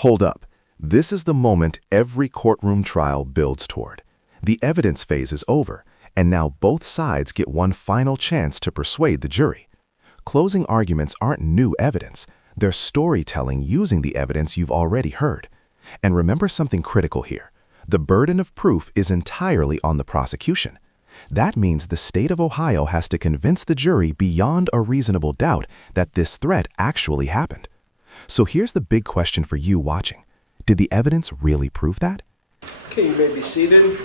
Hold up. This is the moment every courtroom trial builds toward. The evidence phase is over, and now both sides get one final chance to persuade the jury. Closing arguments aren't new evidence. They're storytelling using the evidence you've already heard. And remember something critical here. The burden of proof is entirely on the prosecution. That means the state of Ohio has to convince the jury beyond a reasonable doubt that this threat actually happened. So here's the big question for you watching. Did the evidence really prove that? Okay, you may be seated.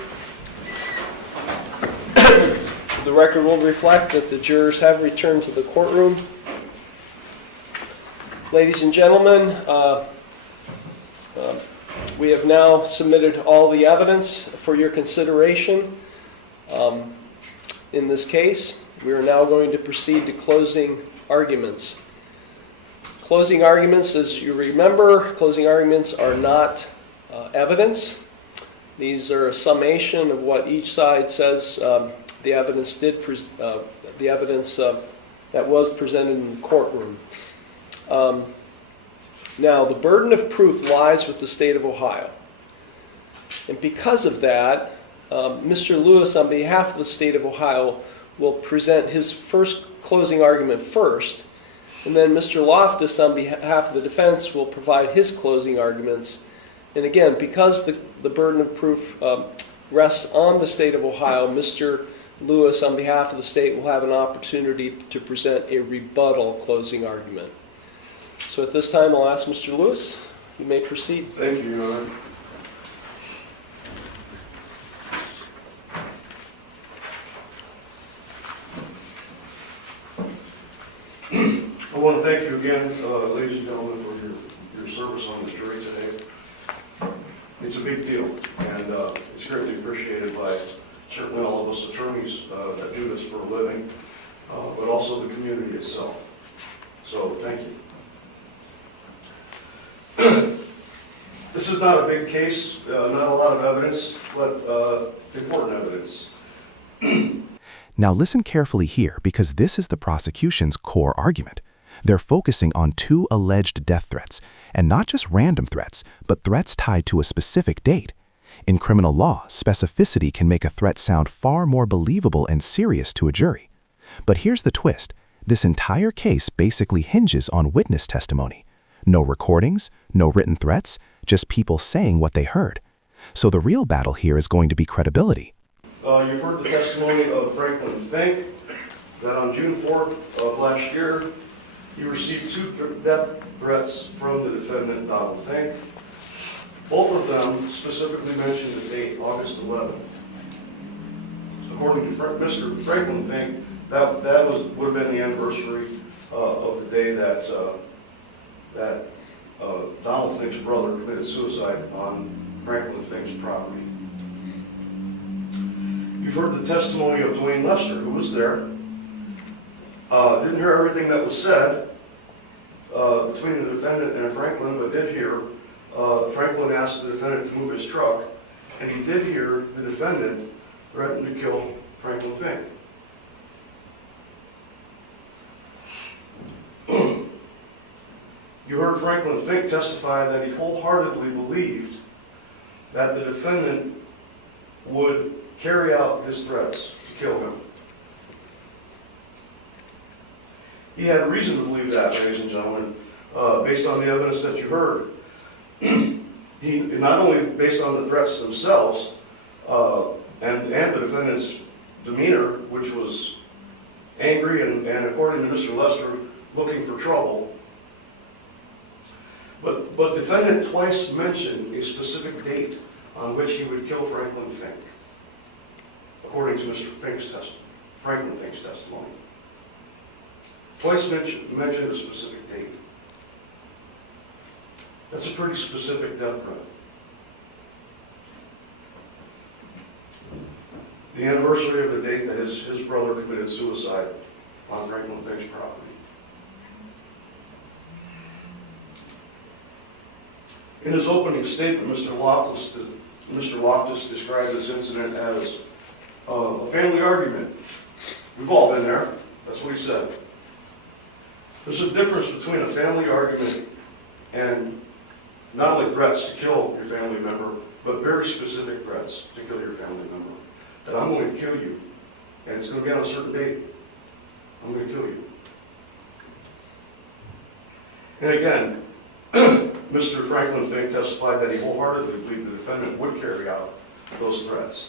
The record will reflect that the jurors have returned to the courtroom. Ladies and gentlemen, we have now submitted all the evidence for your consideration. In this case, we are now going to proceed to closing arguments. Closing arguments, as you remember, closing arguments are not evidence. These are a summation of what each side says the evidence that was presented in the courtroom. Now, the burden of proof lies with the state of Ohio. And because of that, Mr. Lewis, on behalf of the state of Ohio, will present his first closing argument first, and then Mr. Loftus, on behalf of the defense, will provide his closing arguments. And again, because the burden of proof rests on the state of Ohio, Mr. Lewis, on behalf of the state, will have an opportunity to present a rebuttal closing argument. So at this time, I'll ask Mr. Lewis. You may proceed. Thank you, Your Honor. I want to thank you again, ladies and gentlemen, for your service on the jury today. It's a big deal, and it's greatly appreciated by certainly all of us attorneys that do this for a living, but also the community itself. So thank you. This is not a big case, not a lot of evidence, but important evidence. Now listen carefully here, because this is the prosecution's core argument. They're focusing on two alleged death threats, and not just random threats, but threats tied to a specific date. In criminal law, specificity can make a threat sound far more believable and serious to a jury. But here's the twist. This entire case basically hinges on witness testimony. No recordings, no written threats, just people saying what they heard. So the real battle here is going to be credibility. You've heard the testimony of Franklin Fink, that on June 4th of last year, he received two death threats from the defendant, Donald Fink. Both of them specifically mentioned the date, August 11th. According to Mr. Franklin Fink, that would have been the anniversary of the day that Donald Fink's brother committed suicide on Franklin Fink's property. You've heard the testimony of Dwayne Lester, who was there. Didn't hear everything that was said between the defendant and Franklin, but did hear Franklin asked the defendant to move his truck, and he did hear the defendant threaten to kill Franklin Fink. You heard Franklin Fink testify that he wholeheartedly believed that the defendant would carry out his threats to kill him. He had reason to believe that, ladies and gentlemen, based on the evidence that you heard. He not only based on the threats themselves and the defendant's demeanor, which was angry and according to Mr. Lester, looking for trouble. But defendant twice mentioned a specific date on which he would kill Franklin Fink, according to Mr. Franklin Fink's testimony. Twice mentioned a specific date. That's a pretty specific death threat. The anniversary of the date that his brother committed suicide on Franklin Fink's property. In his opening statement, Mr. Loftus described this incident as a family argument. We've all been there. That's what he said. There's a difference between a family argument and not only threats to kill your family member, but very specific threats to kill your family member. That I'm going to kill you, and it's going to be on a certain date. I'm going to kill you. And again, Mr. Franklin Fink testified that he wholeheartedly believed the defendant would carry out those threats.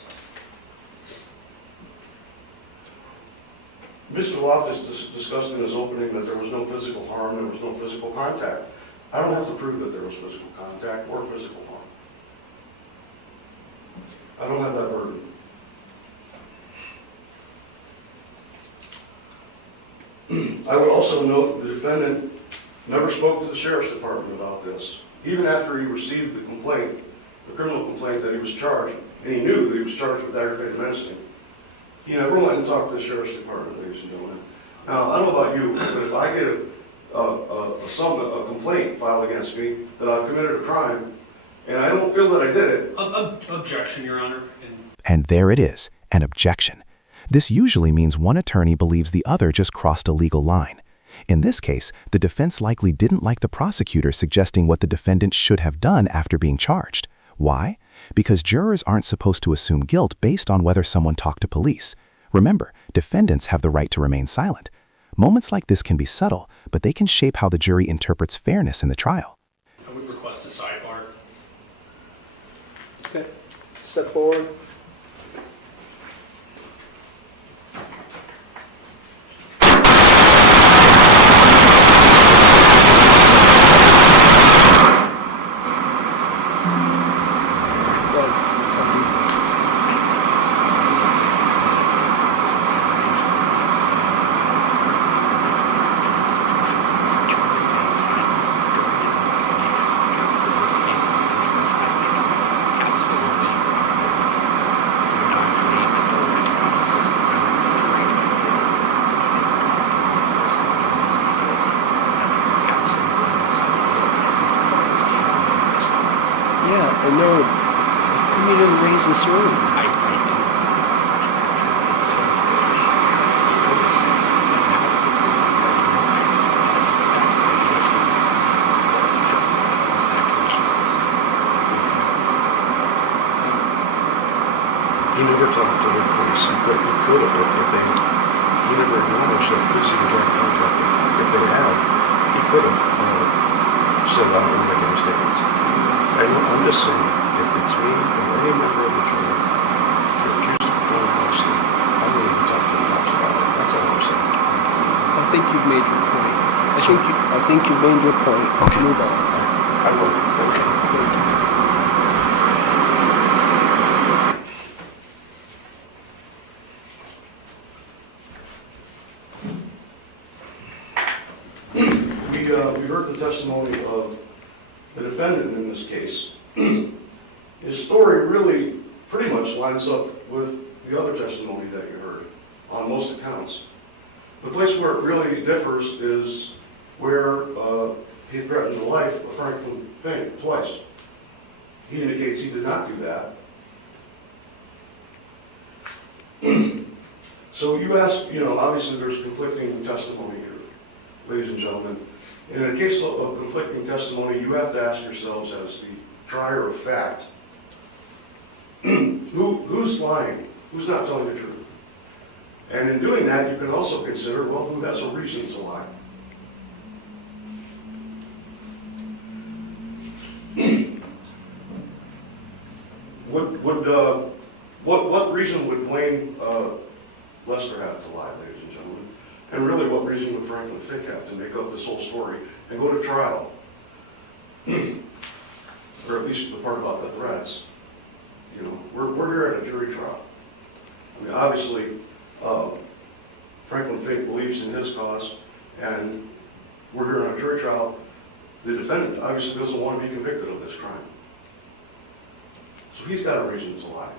Mr. Loftus discussed in his opening that there was no physical harm, there was no physical contact. I don't have to prove that there was physical contact or physical harm. I don't have that burden. I would also note the defendant never spoke to the sheriff's department about this. Even after he received the complaint, the criminal complaint that he was charged, and he knew that he was charged with aggravated menacing, he never went and talked to the sheriff's department, ladies and gentlemen. Now, I don't know about you, but if I get a complaint filed against me that I've committed a crime, and I don't feel that I did it. Objection, Your Honor. And there it is, an objection. This usually means one attorney believes the other just crossed a legal line. In this case, the defense likely didn't like the prosecutor suggesting what the defendant should have done after being charged. Why? Because jurors aren't supposed to assume guilt based on whether someone talked to police. Remember, defendants have the right to remain silent. Moments like this can be subtle, but they can shape how the jury interprets fairness in the trial. I would request a sidebar. Okay, step forward. I know. How come you didn't raise this earlier? He never talked to the police. He could have if they. He never acknowledged that police in direct contact. If they had, he could have said, "I'm going to make any statements." I'm just saying, if it's me or any member of the jury to accuse of going falsely, I'm going to talk to the cops about it. That's all I'm saying. I think you've made your point. I think you've made your point. Okay. Move on. I will. Okay. We heard the testimony of the defendant in this case. His story really pretty much lines up with the other testimony that you heard on most accounts. The place where it really differs is where he threatened the life of Franklin Fink twice. He indicates he did not do that. So you ask, obviously there's conflicting testimony here, ladies and gentlemen. In a case of conflicting testimony, you have to ask yourselves as the trier of fact, who's lying? Who's not telling the truth? And in doing that, you can also consider, well, who has a reason to lie? What reason would Blaine Lester have to lie, ladies and gentlemen? And really, what reason would Franklin Fink have to make up this whole story and go to trial? Or at least the part about the threats. We're here at a jury trial. I mean, obviously, Franklin Fink believes in his cause, and we're here on a jury trial. The defendant obviously doesn't want to be convicted of this crime. So he's got a reason to lie.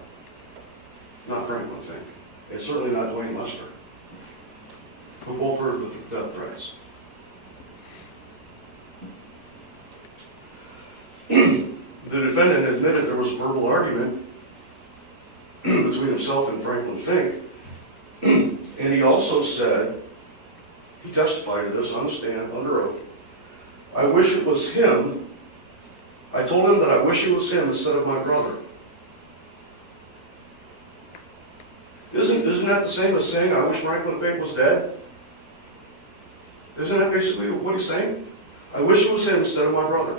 Not Franklin Fink. It's certainly not Dwayne Lester, who both heard the death threats. The defendant admitted there was a verbal argument between himself and Franklin Fink, and he also said, he testified to this on the stand under oath, "I wish it was him I told him that I wish it was him instead of my brother. Isn't that the same as saying I wish Franklin Fink was dead? Isn't that basically what he's saying? I wish it was him instead of my brother.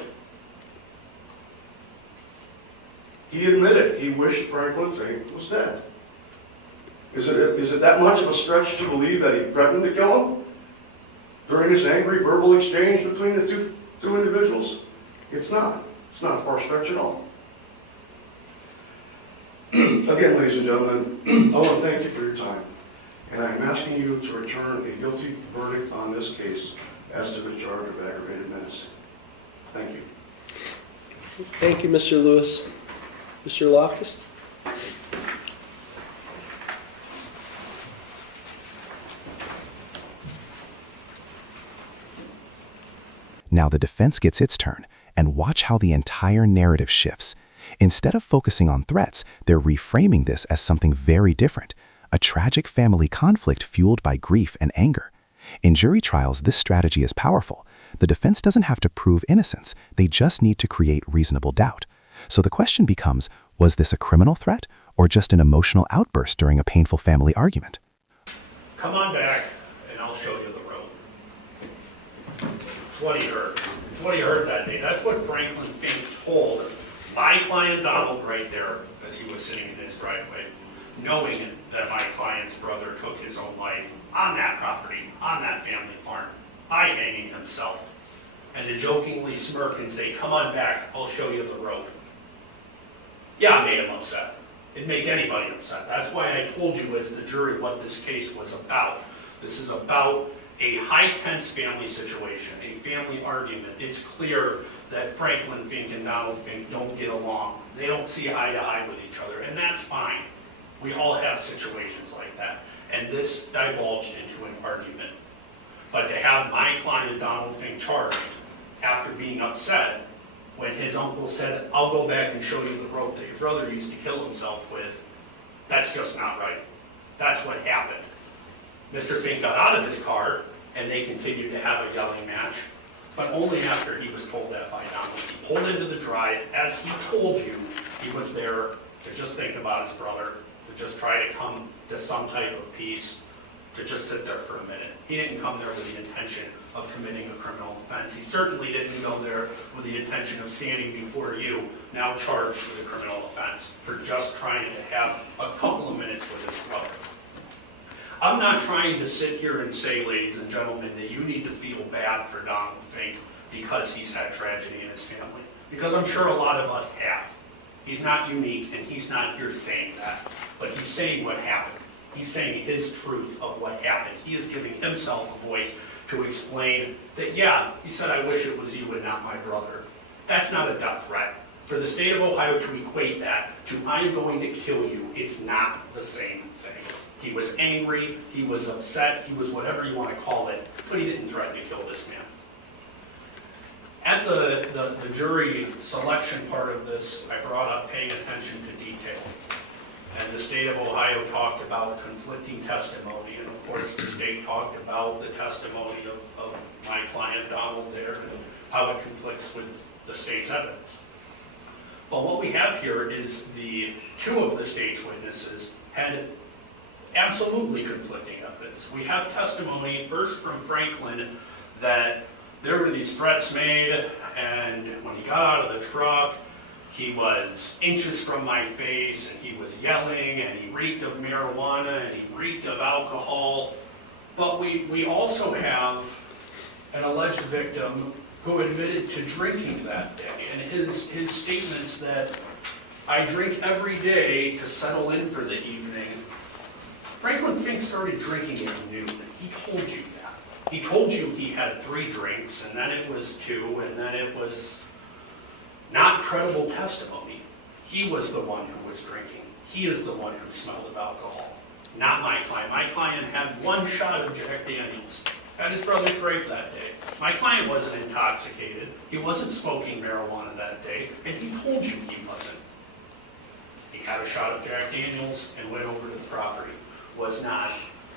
He admitted he wished Franklin Fink was dead. Is it that much of a stretch to believe that he threatened to kill him during this angry verbal exchange between the two individuals? It's not. It's not a far stretch at all. Again, ladies and gentlemen, I want to thank you for your time, and I'm asking you to return a guilty verdict on this case as to the charge of aggravated menacing. Thank you. Thank you, Mr. Lewis. Mr. Loftus? Now the defense gets its turn, and watch how the entire narrative shifts. Instead of focusing on threats, they're reframing this as something very different, a tragic family conflict fueled by grief and anger. In jury trials, this strategy is powerful. The defense doesn't have to prove innocence, they just need to create reasonable doubt. So the question becomes, was this a criminal threat or just an emotional outburst during a painful family argument? Come on back and I'll show you the road. It's what he heard. It's what he heard that day. That's what Franklin Fink told my client Donald right there as he was sitting in his driveway, knowing that my client's brother took his own life on that property, on that family farm, by hanging himself. And to jokingly smirk and say, come on back, I'll show you the road. Yeah, it made him upset. It'd make anybody upset. That's why I told you as the jury what this case was about. This is about a high-tense family situation, a family argument. It's clear that Franklin Fink and Donald Fink don't get along. They don't see eye to eye with each other, and that's fine. We all have situations like that. And this divulged into an argument. But to have my client Donald Fink charged after being upset when his uncle said, I'll go back and show you the rope that your brother used to kill himself with, that's just not right. That's what happened. Mr. Fink got out of his car and they continued to have a yelling match, but only after he was told that by Donald. He pulled into the drive. As he told you, he was there to just think about his brother, to just try to come to some type of peace, to just sit there for a minute. He didn't come there with the intention of committing a criminal offense. He certainly didn't go there with the intention of standing before you, now charged with a criminal offense, for just trying to have a couple of minutes with his brother. I'm not trying to sit here and say, ladies and gentlemen, that you need to feel bad for Donald Fink because he's had tragedy in his family, because I'm sure a lot of us have. He's not unique, and he's not here saying that, but he's saying what happened. He's saying his truth of what happened. He is giving himself a voice to explain that, yeah, he said, I wish it was you and not my brother. That's not a death threat. For the state of Ohio to equate that to, I'm going to kill you, it's not the same thing. He was angry, he was upset, he was whatever you want to call it, but he didn't threaten to kill this man. At the jury selection part of this, I brought up paying attention to detail. And the state of Ohio talked about conflicting testimony, and of course the state talked about the testimony of my client Donald there, and how it conflicts with the state's evidence. But what we have here is the two of the state's witnesses had absolutely conflicting evidence. We have testimony first from Franklin that there were these threats made, and when he got out of the truck, he was inches from my face, and he was yelling, and he reeked of marijuana, and he reeked of alcohol. But we also have an alleged victim who admitted to drinking that day, and his statements that I drink every day to settle in for the evening. Franklin Fink started drinking at noon. He told you that. He told you he had 3 drinks, and then it was 2, and then it was not credible testimony. He was the one who was drinking. He is the one who smelled of alcohol, not my client. My client had 1 shot of Jack Daniels at his brother's grave that day. My client wasn't intoxicated. He wasn't smoking marijuana that day, and he told you he wasn't. He had a shot of Jack Daniels and went over to the property. Was not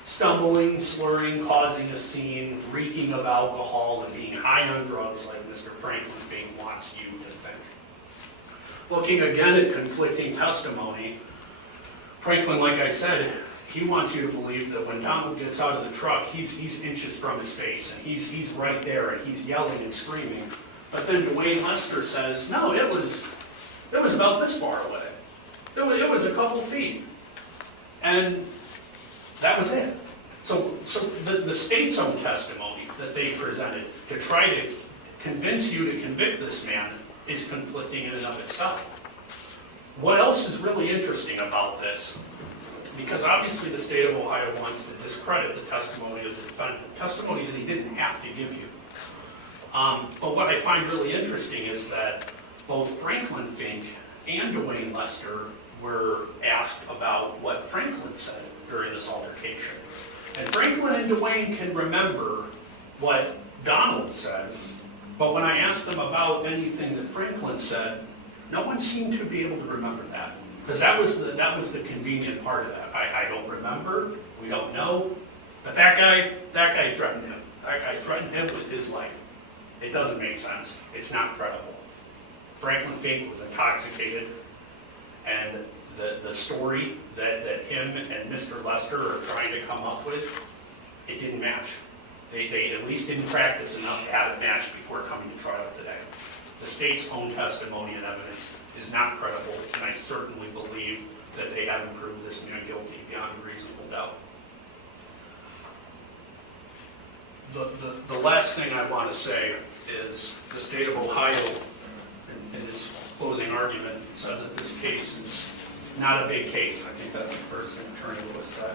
stumbling, slurring, causing a scene, reeking of alcohol, and being high on drugs like Mr. Franklin Fink wants you to think. looking again at conflicting testimony, Franklin, like I said, he wants you to believe that when Donald gets out of the truck, he's inches from his face, and he's right there, and he's yelling and screaming. But then Dwayne Lester says, no, it was about this far away. It was a couple feet. And that was it. So the state's own testimony that they presented to try to convince you to convict this man is conflicting in and of itself. What else is really interesting about this? Because obviously the state of Ohio wants to discredit the testimony of the defendant, testimony that he didn't have to give you. But what I find really interesting is that both Franklin Fink and Dwayne Lester were asked about what Franklin said during this altercation. And Franklin and Dwayne can remember what Donald said, but when I asked them about anything that Franklin said, no one seemed to be able to remember that. Because that was the convenient part of that. I don't remember, we don't know, but that guy threatened him. That guy threatened him with his life. It doesn't make sense. It's not credible. Franklin Fink was intoxicated, and the story that him and Mr. Lester are trying to come up with, it didn't match. They at least didn't practice enough to have it match before coming to trial today. The state's own testimony and evidence is not credible, and I certainly believe that they haven't proved this man guilty beyond a reasonable doubt. The last thing I want to say is the state of Ohio, in its closing argument, said that this case is not a big case. I think that's the first thing Attorney Lewis said.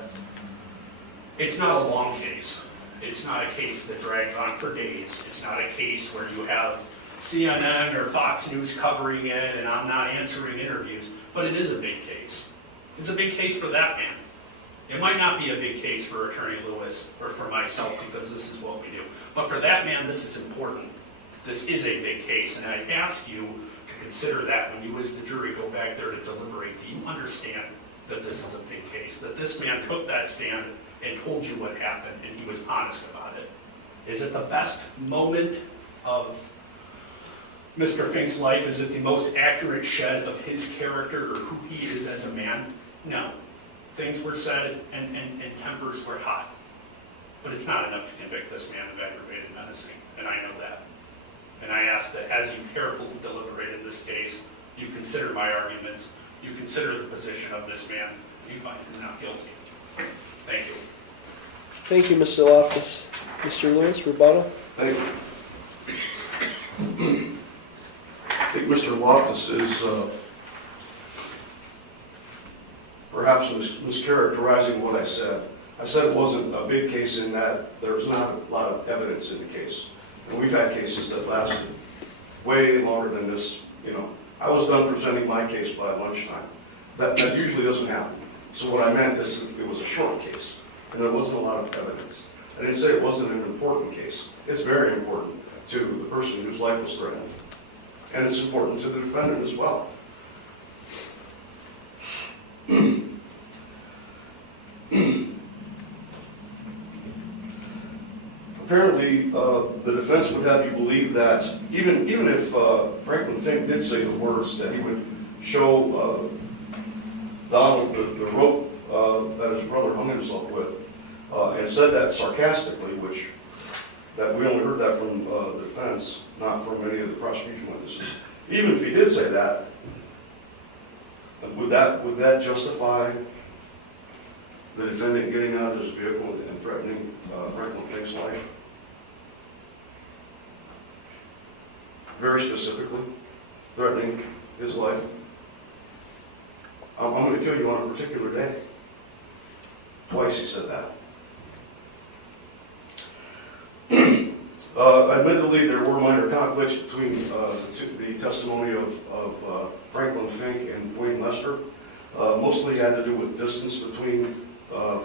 It's not a long case. It's not a case that drags on for days. It's not a case where you have CNN or Fox News covering it and I'm not answering interviews, but it is a big case. It's a big case for that man. It might not be a big case for Attorney Lewis or for myself because this is what we do, but for that man, this is important. This is a big case, and I ask you to consider that when you as the jury go back there to deliberate. Do you understand that this is a big case, that this man took that stand and told you what happened and he was honest about it? Is it the best moment of Mr. Fink's life? Is it the most accurate shed of his character or who he is as a man? No. Things were said and tempers were hot. But it's not enough to convict this man of aggravated menacing, and I know that. And I ask that as you carefully deliberate in this case, you consider my arguments, you consider the position of this man, and you find him not guilty. Thank you. Thank you, Mr. Loftus. Mr. Lewis, rebuttal? Thank you. I think Mr. Loftus is perhaps mischaracterizing what I said. I said it wasn't a big case in that there was not a lot of evidence in the case. And we've had cases that lasted way longer than this. You know, I was done presenting my case by lunchtime. That usually doesn't happen. So what I meant is it was a short case, and there wasn't a lot of evidence. I didn't say it wasn't an important case. It's very important to the person whose life was threatened. And it's important to the defendant as well. Apparently, the defense would have you believe that even if Franklin Fink did say the words, that he would show Donald the rope that his brother hung himself with, and said that sarcastically, which that we only heard that from the defense, not from any of the prosecution witnesses. Even if he did say that, would that justify the defendant getting out of his vehicle and threatening Franklin Fink's life? Very specifically, threatening his life. I'm going to kill you on a particular day. Twice he said that. Admittedly, there were minor conflicts between the testimony of Franklin Fink and Dwayne Lester. Mostly had to do with distance between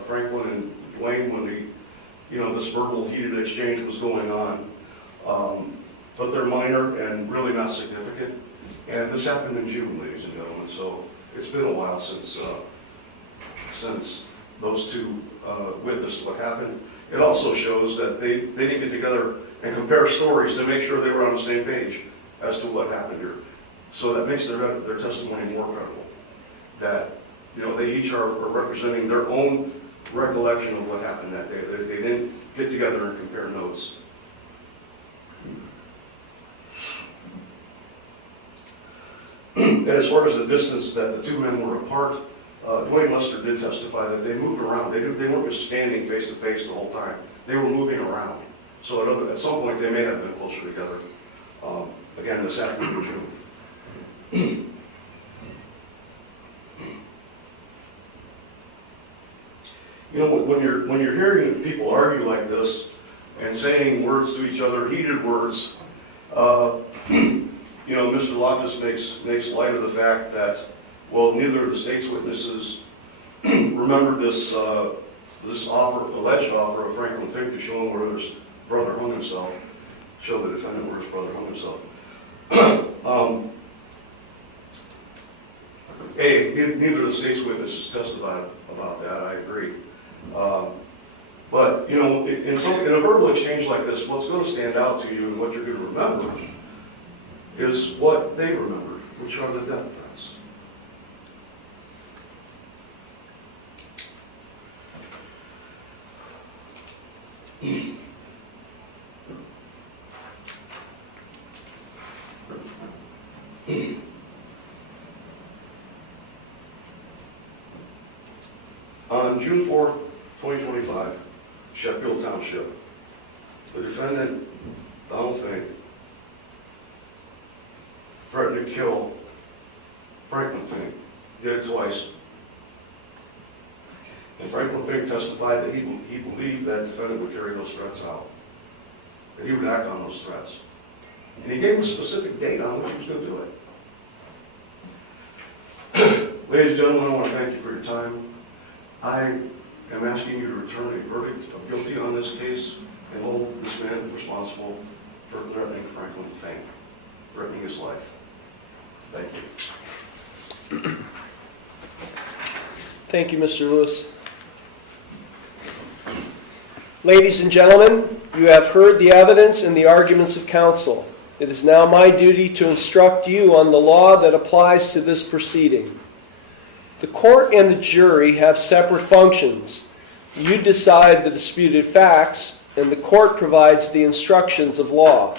Franklin and Dwayne when this verbal heated exchange was going on. But they're minor and really not significant. And this happened in June, ladies and gentlemen, so it's been a while since those two witnessed what happened. It also shows that they didn't get together and compare stories to make sure they were on the same page as to what happened here. So that makes their testimony more credible. That, they each are representing their own recollection of what happened that day. They didn't get together and compare notes. And as far as the distance that the two men were apart, Dwayne Lester did testify that they moved around. They weren't just standing face to face the whole time. They were moving around. So at some point they may have been closer together. Again, this afternoon. When you're hearing people argue like this and saying words to each other, heated words, Mr. Loftus makes light of the fact that, well, neither of the state's witnesses remembered this alleged offer of Franklin Fink to show him where his brother hung himself, show the defendant where his brother hung himself. Neither of the state's witnesses testified about that, I agree. But, in a verbal exchange like this, what's going to stand out to you and what you're going to remember is what they remembered, which are the death threats. On June 4th, 2025, Sheffield Township, the defendant, Donald Fink, threatened to kill Franklin Fink. Did it twice. And Franklin Fink testified that he believed that defendant would carry those threats out, that he would act on those threats. And he gave a specific date on which he was going to do it. Ladies and gentlemen, I want to thank you for your time. I am asking you to return a verdict of guilty on this case and hold this man responsible for threatening Franklin Fink, threatening his life. Thank you. Thank you, Mr. Lewis. Ladies and gentlemen, you have heard the evidence and the arguments of counsel. It is now my duty to instruct you on the law that applies to this proceeding. The court and the jury have separate functions. You decide the disputed facts, and the court provides the instructions of law.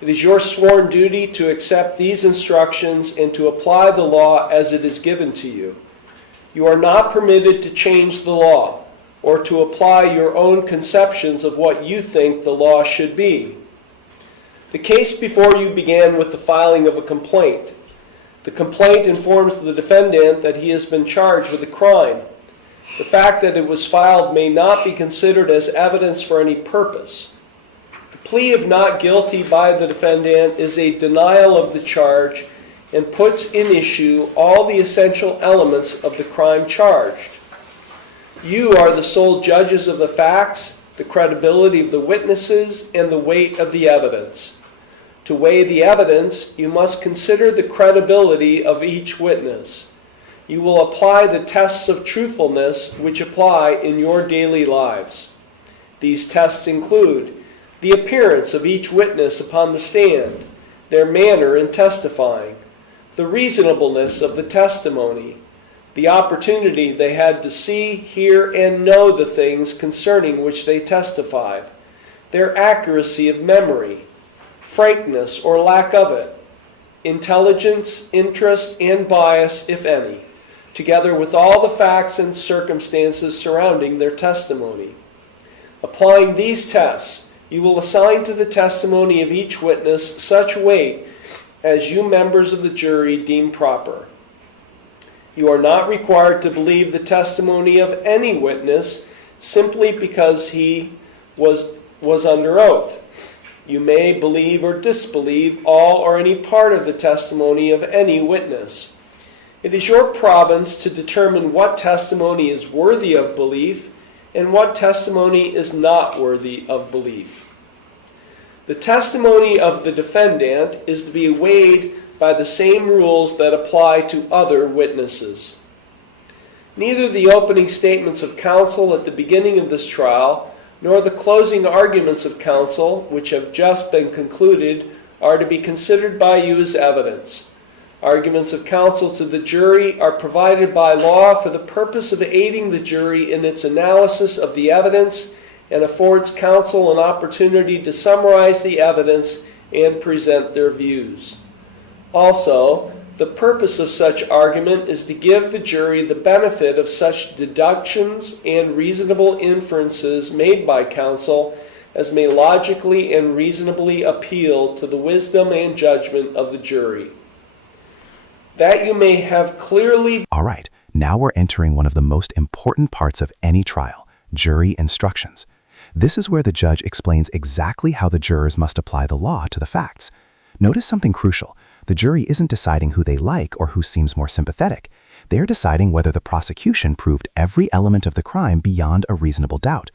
It is your sworn duty to accept these instructions and to apply the law as it is given to you. You are not permitted to change the law or to apply your own conceptions of what you think the law should be. The case before you began with the filing of a complaint. The complaint informs the defendant that he has been charged with a crime. The fact that it was filed may not be considered as evidence for any purpose. The plea of not guilty by the defendant is a denial of the charge and puts in issue all the essential elements of the crime charged. You are the sole judges of the facts, the credibility of the witnesses, and the weight of the evidence. To weigh the evidence, you must consider the credibility of each witness. You will apply the tests of truthfulness which apply in your daily lives. These tests include the appearance of each witness upon the stand, their manner in testifying, the reasonableness of the testimony, the opportunity they had to see, hear, and know the things concerning which they testified, their accuracy of memory, frankness or lack of it, intelligence, interest, and bias, if any, together with all the facts and circumstances surrounding their testimony. Applying these tests, you will assign to the testimony of each witness such weight as you members of the jury deem proper. You are not required to believe the testimony of any witness simply because he was under oath. You may believe or disbelieve all or any part of the testimony of any witness. It is your province to determine what testimony is worthy of belief and what testimony is not worthy of belief. The testimony of the defendant is to be weighed by the same rules that apply to other witnesses. Neither the opening statements of counsel at the beginning of this trial nor the closing arguments of counsel, which have just been concluded, are to be considered by you as evidence. Arguments of counsel to the jury are provided by law for the purpose of aiding the jury in its analysis of the evidence and affords counsel an opportunity to summarize the evidence and present their views. Also, the purpose of such argument is to give the jury the benefit of such deductions and reasonable inferences made by counsel as may logically and reasonably appeal to the wisdom and judgment of the jury. That you may have clearly... All right, now we're entering one of the most important parts of any trial, jury instructions. This is where the judge explains exactly how the jurors must apply the law to the facts. Notice something crucial. The jury isn't deciding who they like or who seems more sympathetic. They're deciding whether the prosecution proved every element of the crime beyond a reasonable doubt.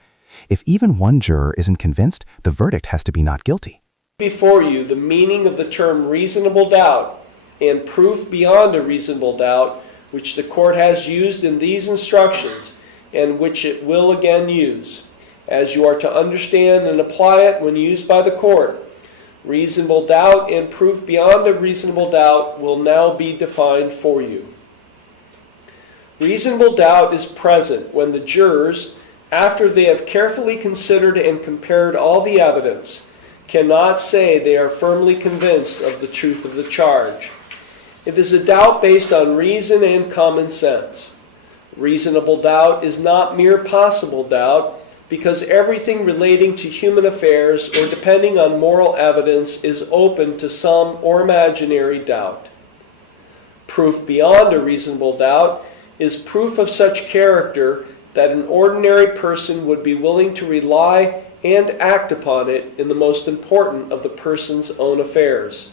If even one juror isn't convinced, the verdict has to be not guilty. Before you the meaning of the term reasonable doubt and proof beyond a reasonable doubt, which the court has used in these instructions and which it will again use, as you are to understand and apply it when used by the court. Reasonable doubt and proof beyond a reasonable doubt will now be defined for you. Reasonable doubt is present when the jurors, after they have carefully considered and compared all the evidence, cannot say they are firmly convinced of the truth of the charge. It is a doubt based on reason and common sense. Reasonable doubt is not mere possible doubt, because everything relating to human affairs or depending on moral evidence is open to some or imaginary doubt. Proof beyond a reasonable doubt is proof of such character that an ordinary person would be willing to rely and act upon it in the most important of the person's own affairs.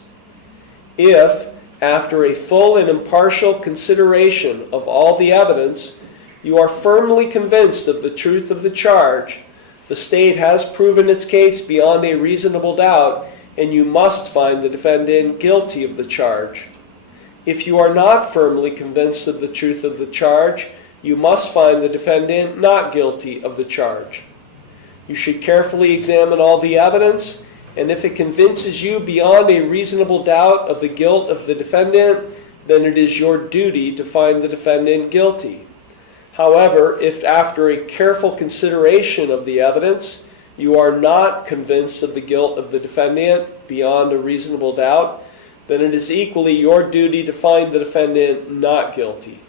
If, after a full and impartial consideration of all the evidence, you are firmly convinced of the truth of the charge, the state has proven its case beyond a reasonable doubt, and you must find the defendant guilty of the charge. If you are not firmly convinced of the truth of the charge, you must find the defendant not guilty of the charge. You should carefully examine all the evidence, and if it convinces you beyond a reasonable doubt of the guilt of the defendant, then it is your duty to find the defendant guilty. However, if after a careful consideration of the evidence, you are not convinced of the guilt of the defendant beyond a reasonable doubt, then it is equally your duty to find the defendant not guilty.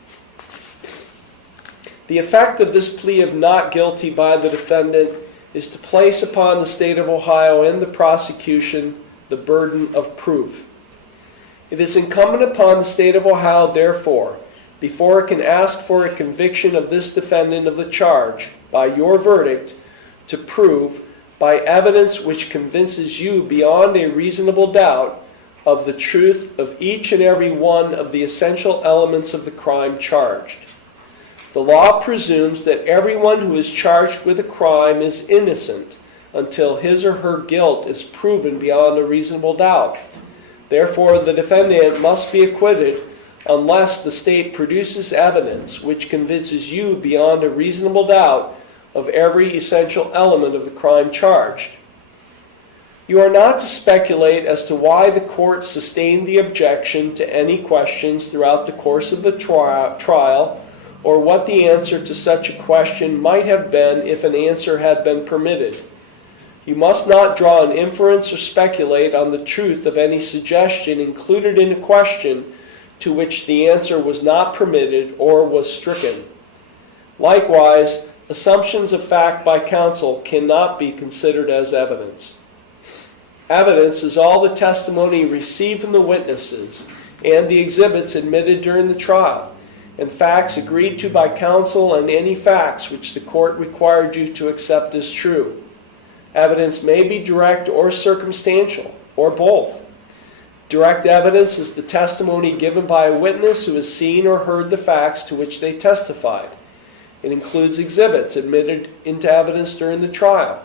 The effect of this plea of not guilty by the defendant is to place upon the state of Ohio and the prosecution the burden of proof. It is incumbent upon the state of Ohio, therefore, before it can ask for a conviction of this defendant of the charge by your verdict, to prove, by evidence which convinces you beyond a reasonable doubt, of the truth of each and every one of the essential elements of the crime charged. The law presumes that everyone who is charged with a crime is innocent until his or her guilt is proven beyond a reasonable doubt. Therefore, the defendant must be acquitted unless the state produces evidence which convinces you beyond a reasonable doubt of every essential element of the crime charged. You are not to speculate as to why the court sustained the objection to any questions throughout the course of the trial, or what the answer to such a question might have been if an answer had been permitted. You must not draw an inference or speculate on the truth of any suggestion included in a question to which the answer was not permitted or was stricken. Likewise, assumptions of fact by counsel cannot be considered as evidence. Evidence is all the testimony received from the witnesses and the exhibits admitted during the trial, and facts agreed to by counsel and any facts which the court required you to accept as true. Evidence may be direct or circumstantial, or both. Direct evidence is the testimony given by a witness who has seen or heard the facts to which they testified. It includes exhibits admitted into evidence during the trial.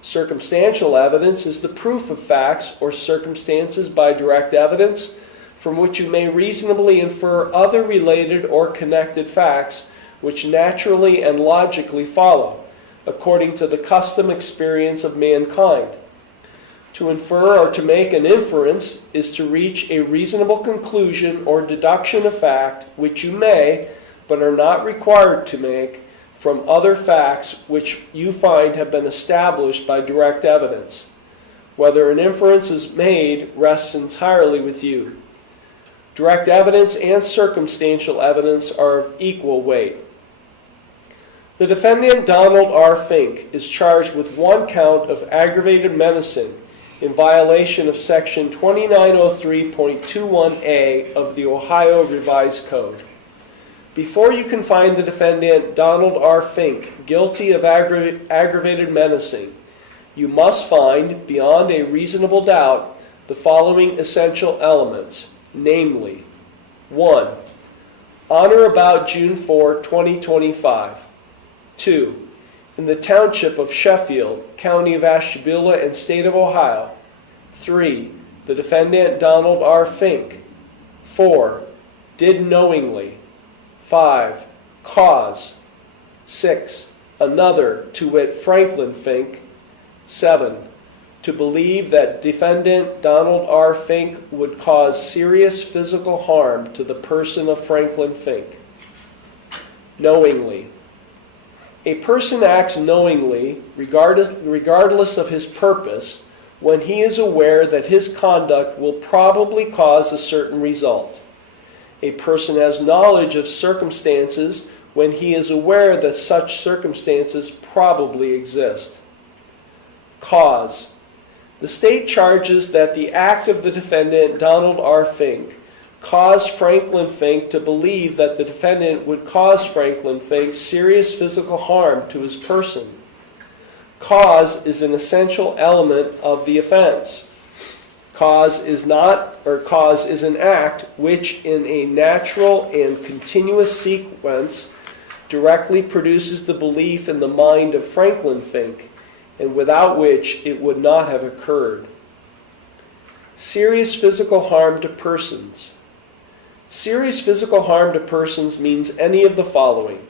Circumstantial evidence is the proof of facts or circumstances by direct evidence from which you may reasonably infer other related or connected facts which naturally and logically follow, according to the custom experience of mankind. To infer or to make an inference is to reach a reasonable conclusion or deduction of fact, which you may, but are not required to make, from other facts which you find have been established by direct evidence. Whether an inference is made rests entirely with you. Direct evidence and circumstantial evidence are of equal weight. The defendant, Donald R. Fink, is charged with one count of aggravated menacing in violation of Section 2903.21a of the Ohio Revised Code. Before you can find the defendant, Donald R. Fink, guilty of aggravated menacing, you must find, beyond a reasonable doubt, the following essential elements, namely, 1. On or about June 4, 2025. 2. In the township of Sheffield, county of Ashtabula, and state of Ohio. 3. The defendant, Donald R. Fink. 4. Did knowingly. 5. Cause. 6. Another, to wit, Franklin Fink. 7. To believe that defendant Donald R. Fink would cause serious physical harm to the person of Franklin Fink. Knowingly. A person acts knowingly, regardless of his purpose, when he is aware that his conduct will probably cause a certain result. A person has knowledge of circumstances when he is aware that such circumstances probably exist. Cause. The state charges that the act of the defendant, Donald R. Fink, caused Franklin Fink to believe that the defendant would cause Franklin Fink serious physical harm to his person. Cause is an essential element of the offense. Cause is an act which in a natural and continuous sequence directly produces the belief in the mind of Franklin Fink, and without which it would not have occurred. Serious physical harm to persons. Serious physical harm to persons means any of the following.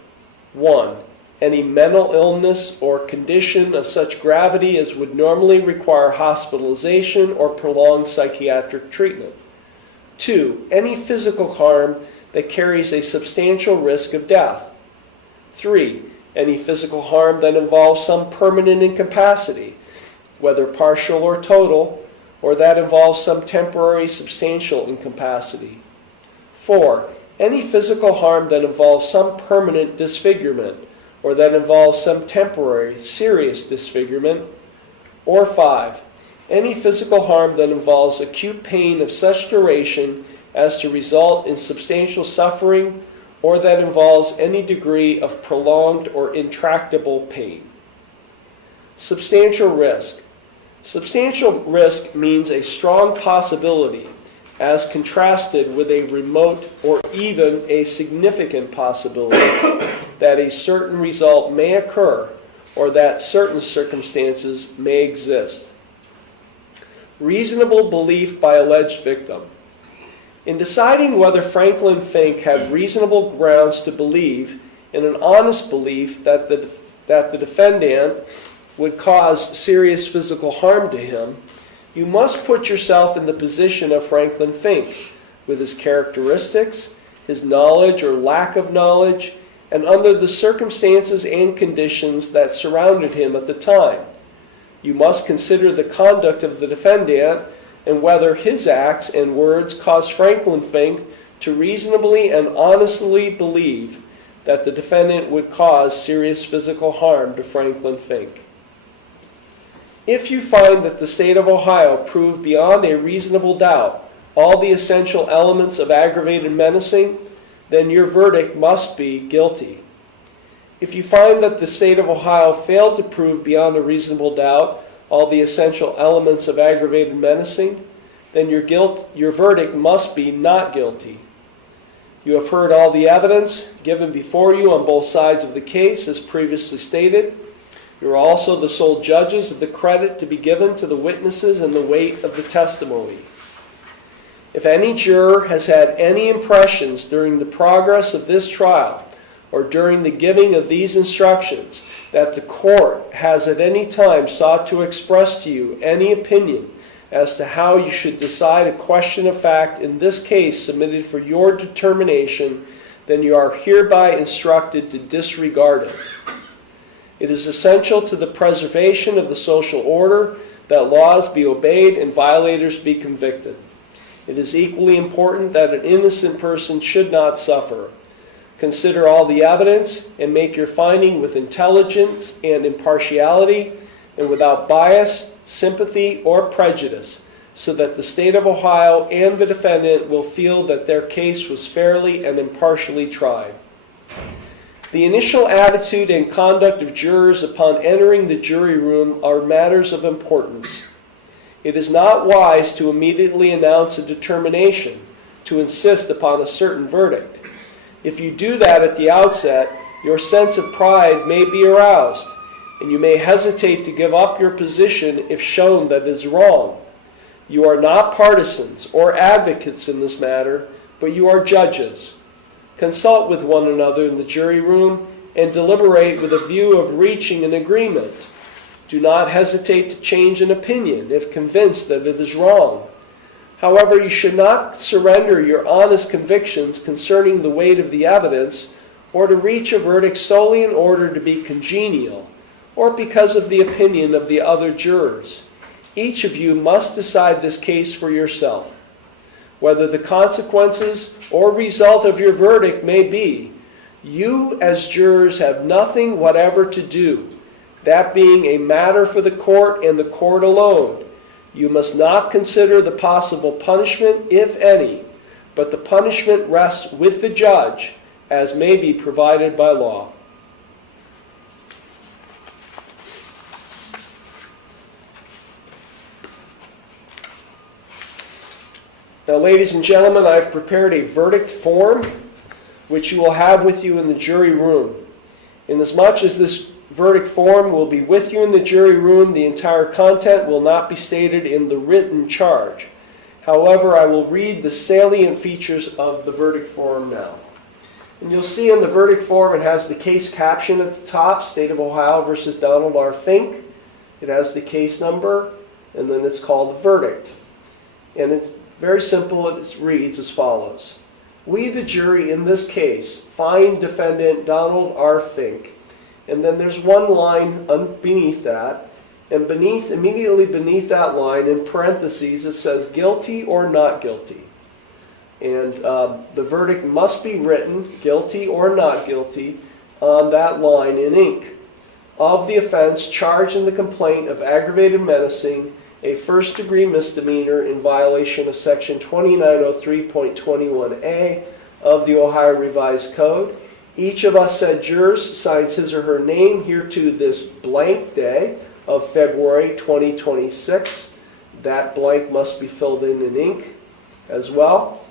1. Any mental illness or condition of such gravity as would normally require hospitalization or prolonged psychiatric treatment. 2. Any physical harm that carries a substantial risk of death. 3. Any physical harm that involves some permanent incapacity, whether partial or total, or that involves some temporary substantial incapacity. 4. Any physical harm that involves some permanent disfigurement, or that involves some temporary, serious disfigurement. Or 5. Any physical harm that involves acute pain of such duration as to result in substantial suffering, or that involves any degree of prolonged or intractable pain. Substantial risk. Substantial risk means a strong possibility, as contrasted with a remote or even a significant possibility that a certain result may occur or that certain circumstances may exist. Reasonable belief by alleged victim. In deciding whether Franklin Fink had reasonable grounds to believe, in an honest belief that the defendant would cause serious physical harm to him, you must put yourself in the position of Franklin Fink, with his characteristics, his knowledge or lack of knowledge, and under the circumstances and conditions that surrounded him at the time. You must consider the conduct of the defendant and whether his acts and words caused Franklin Fink to reasonably and honestly believe that the defendant would cause serious physical harm to Franklin Fink. If you find that the state of Ohio proved beyond a reasonable doubt all the essential elements of aggravated menacing, then your verdict must be guilty. If you find that the state of Ohio failed to prove beyond a reasonable doubt all the essential elements of aggravated menacing, then your verdict must be not guilty. You have heard all the evidence given before you on both sides of the case, as previously stated. You are also the sole judges of the credit to be given to the witnesses and the weight of the testimony. If any juror has had any impressions during the progress of this trial or during the giving of these instructions that the court has at any time sought to express to you any opinion as to how you should decide a question of fact in this case submitted for your determination, then you are hereby instructed to disregard it. It is essential to the preservation of the social order that laws be obeyed and violators be convicted. It is equally important that an innocent person should not suffer. Consider all the evidence and make your finding with intelligence and impartiality and without bias, sympathy, or prejudice, so that the state of Ohio and the defendant will feel that their case was fairly and impartially tried. The initial attitude and conduct of jurors upon entering the jury room are matters of importance. It is not wise to immediately announce a determination, to insist upon a certain verdict. If you do that at the outset, your sense of pride may be aroused, and you may hesitate to give up your position if shown that it is wrong. You are not partisans or advocates in this matter, but you are judges. Consult with one another in the jury room and deliberate with a view of reaching an agreement. Do not hesitate to change an opinion if convinced that it is wrong. However, you should not surrender your honest convictions concerning the weight of the evidence or to reach a verdict solely in order to be congenial or because of the opinion of the other jurors. Each of you must decide this case for yourself. Whether the consequences or result of your verdict may be, you as jurors have nothing whatever to do, that being a matter for the court and the court alone. You must not consider the possible punishment, if any, but the punishment rests with the judge, as may be provided by law. Now, ladies and gentlemen, I've prepared a verdict form which you will have with you in the jury room. Inasmuch as this verdict form will be with you in the jury room, the entire content will not be stated in the written charge. However, I will read the salient features of the verdict form now. And you'll see in the verdict form it has the case caption at the top, State of Ohio versus Donald R. Fink. It has the case number, and then it's called the verdict. And it's very simple. It reads as follows. We, the jury in this case, find defendant Donald R. Fink. And then there's one line beneath that. And immediately beneath that line, in parentheses, it says guilty or not guilty. And the verdict must be written, guilty or not guilty, on that line in ink. Of the offense charged in the complaint of aggravated menacing, a first-degree misdemeanor in violation of Section 2903.21a of the Ohio Revised Code. Each of us said jurors signs his or her name hereto this blank day of February 2026. That blank must be filled in ink as well.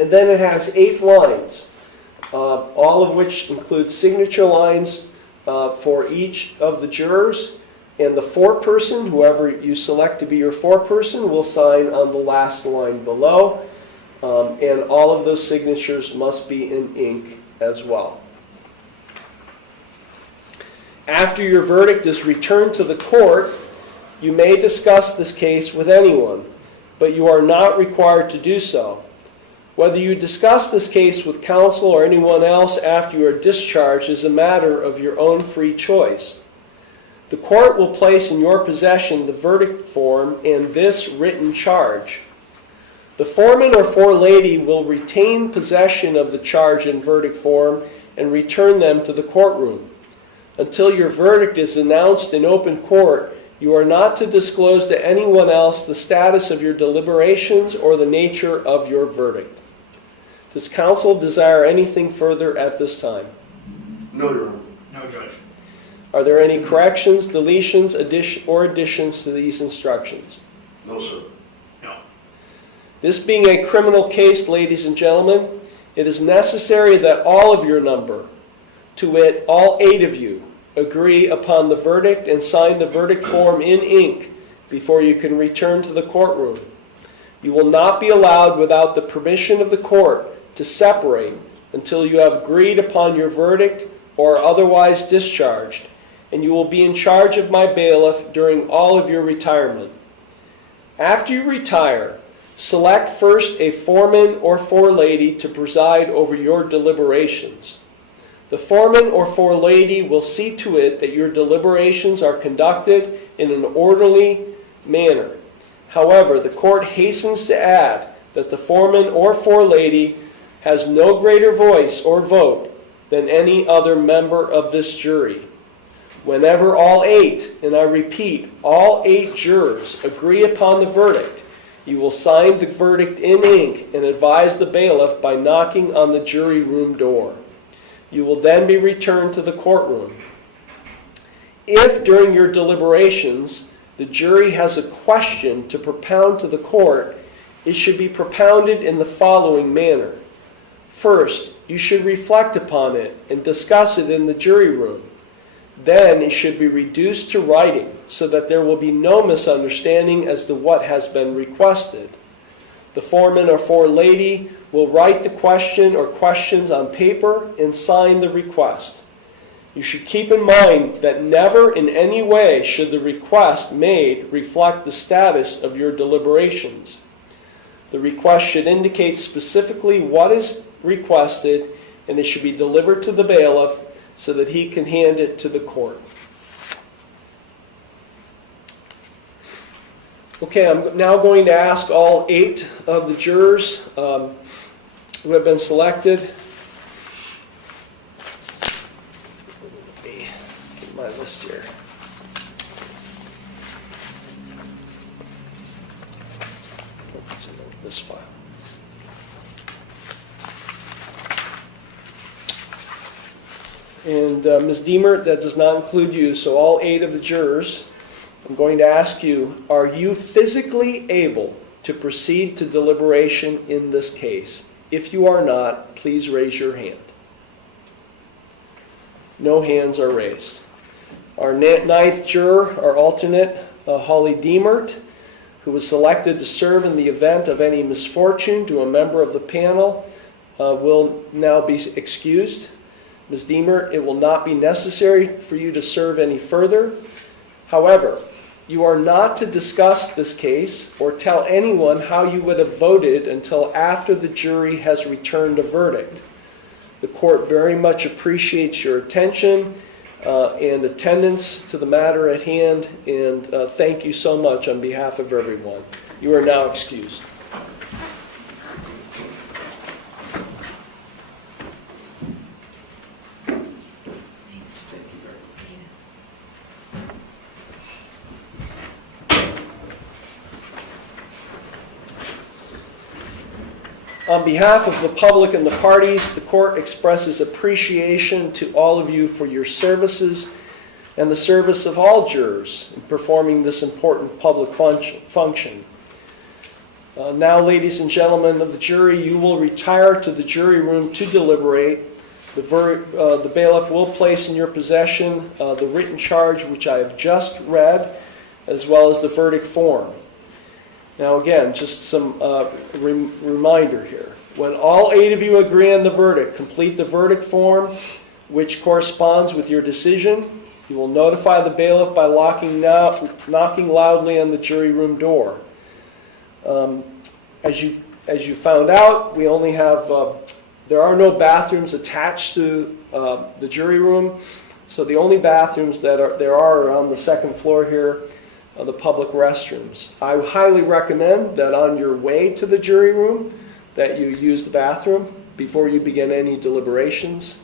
And then it has 8 lines, all of which include signature lines for each of the jurors. And the foreperson, whoever you select to be your foreperson, will sign on the last line below. And all of those signatures must be in ink as well. After your verdict is returned to the court, you may discuss this case with anyone, but you are not required to do so. Whether you discuss this case with counsel or anyone else after you are discharged is a matter of your own free choice. The court will place in your possession the verdict form and this written charge. The foreman or forelady will retain possession of the charge and verdict form and return them to the courtroom. Until your verdict is announced in open court, you are not to disclose to anyone else the status of your deliberations or the nature of your verdict. Does counsel desire anything further at this time? No, Your Honor. No, Judge. Are there any corrections, deletions, or additions to these instructions? No, sir. No. This being a criminal case, ladies and gentlemen, it is necessary that all of your number, to wit, all 8 of you, agree upon the verdict and sign the verdict form in ink before you can return to the courtroom. You will not be allowed without the permission of the court to separate until you have agreed upon your verdict or otherwise discharged, and you will be in charge of my bailiff during all of your retirement. After you retire, select first a foreman or forelady to preside over your deliberations. The foreman or forelady will see to it that your deliberations are conducted in an orderly manner. However, the court hastens to add that the foreman or forelady has no greater voice or vote than any other member of this jury. Whenever all 8, and I repeat, all 8 jurors agree upon the verdict, you will sign the verdict in ink and advise the bailiff by knocking on the jury room door. You will then be returned to the courtroom. If during your deliberations the jury has a question to propound to the court, it should be propounded in the following manner. First, you should reflect upon it and discuss it in the jury room. Then it should be reduced to writing so that there will be no misunderstanding as to what has been requested. The foreman or forelady will write the question or questions on paper and sign the request. You should keep in mind that never in any way should the request made reflect the status of your deliberations. The request should indicate specifically what is requested, and it should be delivered to the bailiff so that he can hand it to the court. Okay, I'm now going to ask all 8 of the jurors who have been selected. Let me get my list here. It's in this file. And Ms. Deemer, that does not include you, so all 8 of the jurors, I'm going to ask you, are you physically able to proceed to deliberation in this case? If you are not, please raise your hand. No hands are raised. Our 9th juror, our alternate, Holly Deemert, who was selected to serve in the event of any misfortune to a member of the panel, will now be excused. Ms. Deemer, it will not be necessary for you to serve any further. However, you are not to discuss this case or tell anyone how you would have voted until after the jury has returned a verdict. The court very much appreciates your attention and attendance to the matter at hand, and thank you so much on behalf of everyone. You are now excused. On behalf of the public and the parties, the court expresses appreciation to all of you for your services and the service of all jurors in performing this important public function. Now, ladies and gentlemen of the jury, you will retire to the jury room to deliberate. The bailiff will place in your possession the written charge which I have just read, as well as the verdict form. Now again, just some reminder here. When all 8 of you agree on the verdict, complete the verdict form which corresponds with your decision. You will notify the bailiff by knocking loudly on the jury room door. As you found out, we only have, there are no bathrooms attached to the jury room, so the only bathrooms that there are on the 2nd floor here the public restrooms. I highly recommend that on your way to the jury room that you use the bathroom before you begin any deliberations.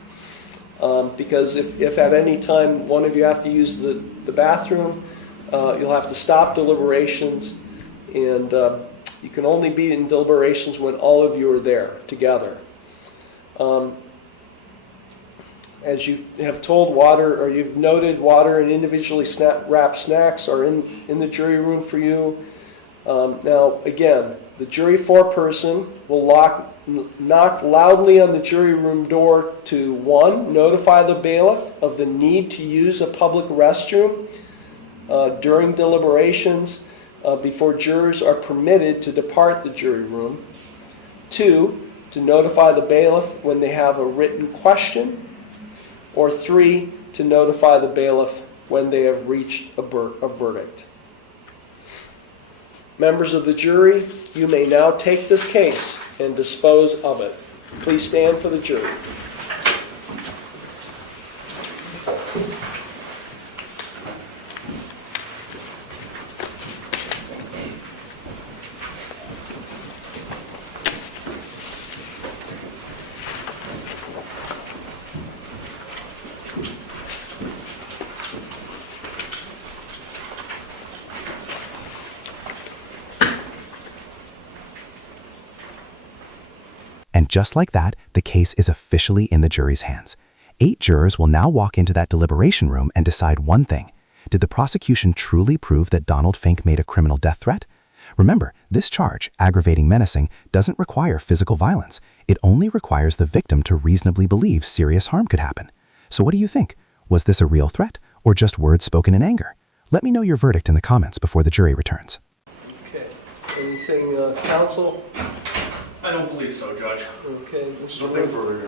Because if at any time one of you have to use the bathroom, you'll have to stop deliberations, and you can only be in deliberations when all of you are there together. As you have told, water, or you've noted, water and individually wrapped snacks are in the jury room for you. Now, again, the jury foreperson will knock loudly on the jury room door to 1, notify the bailiff of the need to use a public restroom during deliberations before jurors are permitted to depart the jury room. 2, to notify the bailiff when they have a written question. Or 3, to notify the bailiff when they have reached a verdict. Members of the jury, you may now take this case and dispose of it. Please stand for the jury. And just like that, the case is officially in the jury's hands. 8 jurors will now walk into that deliberation room and decide one thing. Did the prosecution truly prove that Donald Fink made a criminal death threat? Remember, this charge, aggravating menacing, doesn't require physical violence. It only requires the victim to reasonably believe serious harm could happen. So what do you think? Was this a real threat, or just words spoken in anger? Let me know your verdict in the comments before the jury returns. Okay. Anything, counsel? I don't believe so, Judge. Okay, Mr. Nothing further.